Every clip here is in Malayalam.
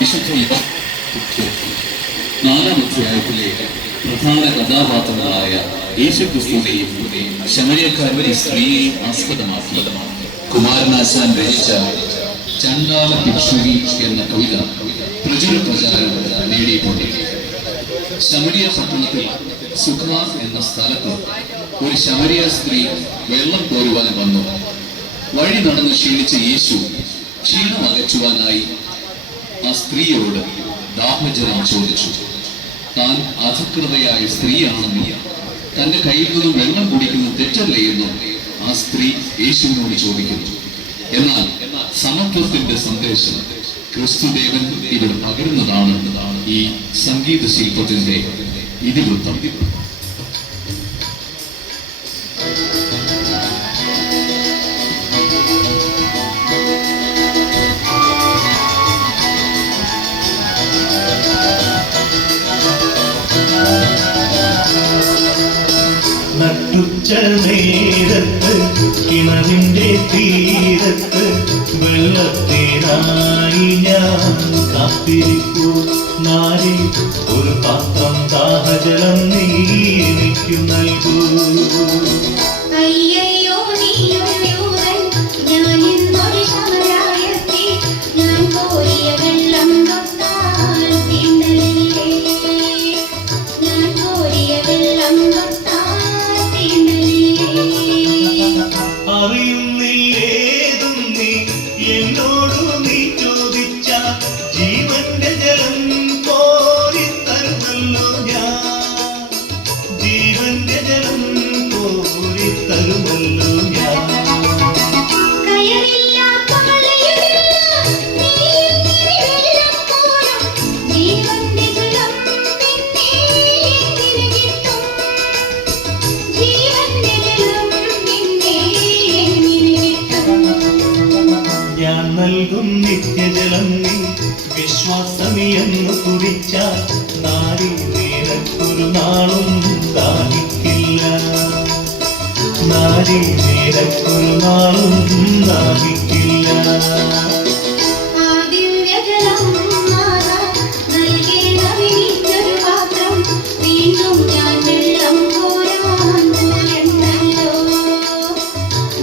വിശുദ്ധ നാലാം അധ്യായത്തിലെ പ്രധാന കഥാപാത്രങ്ങളായ യേശുക്രിസ്തുവിനെയും ശമരിയക്കാരുടെ സ്ത്രീയെയും ആസ്പദമാക്കി കുമാരനാശാൻ രചിച്ച ചണ്ടാല ഭിക്ഷുകി എന്ന കവിത പ്രചാരം നേടിയിട്ടുണ്ട്. ശമരിയ പട്ടണത്തിൽ സുഖാർ എന്ന സ്ഥലത്ത് ഒരു ശമരിയ സ്ത്രീ വെള്ളം കോരുവാൻ വന്നു. വഴി നടന്ന് ക്ഷീണിച്ച യേശു ക്ഷീണം അകറ്റുവാനായി ആ സ്ത്രീയോട് ദാഹജലം ചോദിച്ചു. താൻ അധികൃതയായ സ്ത്രീയാണെന്നും തന്റെ കയ്യിൽ നിന്നും വെള്ളം കുടിക്കുന്നത് തെറ്റല്ലേ എന്നും ആ സ്ത്രീ യേശുവിനോട് ചോദിക്കുന്നു. എന്നാൽ സമത്വത്തിന്റെ സന്ദേശം ക്രിസ്തുദേവൻ ഇവിടെ പകരുന്നതാണ് ഈ സംഗീത ശില്പത്തിന്റെ ഇതിവൃത്തം. നട്ടുച്ച നേരത്ത് കിണറിന്റെ തീരത്ത് വെള്ളത്തിനായി ഞാൻ കാത്തിരിക്കൂ. നാരി ഒരു പാത്രം ദാഹജലം നീ എനിക്ക് നൽകൂ. അയ്യയ്യോ നീയൊരുവൻ, ഞാൻ ഇന്നൊരു ശമരായത്തെ, ഞാൻ കോരിയ വെള്ളം തൊട്ടാൽ തീണ്ടലില്ലേ, ഞാൻ കോരിയ വെള്ളം തൊട്ടാൽ തീണ്ടലില്ലേ. അറിയുന്നില്ലേതും നീ എന്നോടു നീ ചോദിച്ച ജീവന്റെ ജലം കോരിത്തരുമല്ലോ ഞാൻ, ജീവന്റെ ജലം കോരിത്തരുമല്ലോ ഞാൻ. കയറില്ല പാളയമില്ല, നീ എന്തിന് വെള്ളം കോരും, ജീവന്റെ ജലം നിന്നെ എങ്ങനെ കിട്ടും, ജീവന്റെ ജലം നിന്നെ എങ്ങനെ കിട്ടും. ഞാൻ നൽകും നിത്യജലം നീ വിശ്വാസമിയെന്ന് കുടിച്ചാൽ നാരി നിനക്കൊരു നാളും ദാഹിക്കില്ല, നാരി നിനക്കൊരു നാളും ദാഹിക്കില്ല. ആദിവ്യജലം നാഥാ, നൽകേണമെനിക്കൊരു പാത്രം, വീണ്ടും ഞാൻ വെള്ളം കോരാൻ പോരണ്ടല്ലോ,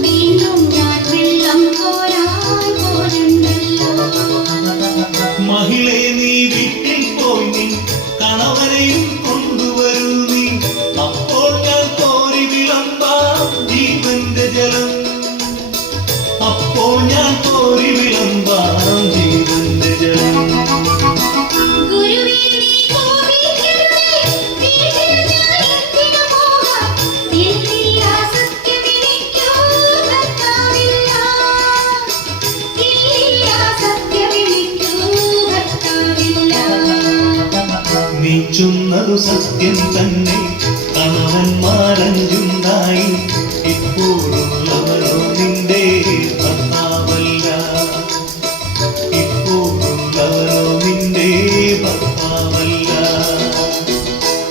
വീണ്ടും ഞാൻ വെള്ളം കോരാൻ പോരണ്ടല്ലോ. മഹിളെ നീ വീട്ടിൽ പോയി നീ കണവനെയും കൊണ്ടുവരൂ നീ, അപ്പോൾ ഞാൻ കോരി വിളമ്പാം ജീവന്റെ ജലം, അപ്പോൾ ഞാൻ കോരി വിളമ്പാം ജീവന്റെ ജലം. ഗുരുവേ നീ കോപിക്കരുതേ, വീട്ടിൽ ഞാൻ എന്തിനു പോകാം, ഇല്ല സത്യമെനിക്കു ഭർത്താവില്ല, ഇല്ല സത്യമെനിക്കു ഭർത്താവില്ല. നീച്ചുന്നതു സത്യം തന്നെ, കണവന്മാരഞ്ചുണ്ടായി, ഇപ്പോഴുള്ളവരോ നിന്റെ ഭർത്താവല്ല, ഇപ്പോഴുള്ളവരോ നിന്റെ ഭർത്താവല്ല.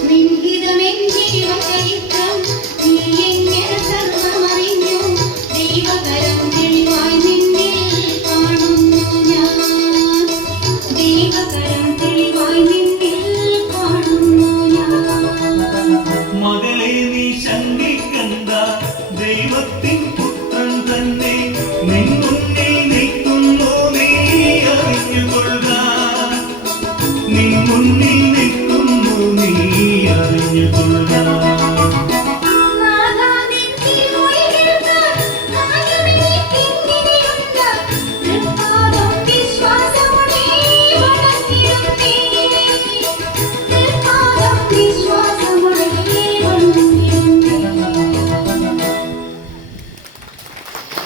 നിൻഹിതമെൻ ജീവചരിത്രം, നീ എങ്ങനെ സർവമറിഞ്ഞു, ദൈവകരം തെളിവായി നിന്നിൽ കാണുന്നു ഞാൻ, ദൈവകരം തെളിവായി നിന്നിൽ കാണുന്നു ഞാൻ. മകളെ നീ ശങ്കിക്കണ്ട, ദൈവത്തിൻ പുത്രൻ തന്നെ നിൻ മുന്നിൽ നിൽക്കുന്നു, നീ അറിഞ്ഞുകൊള്ളുക, നിൻ മുന്നിൽ നിൽക്കുന്നു, നീ അറിഞ്ഞുകൊള്ളുക.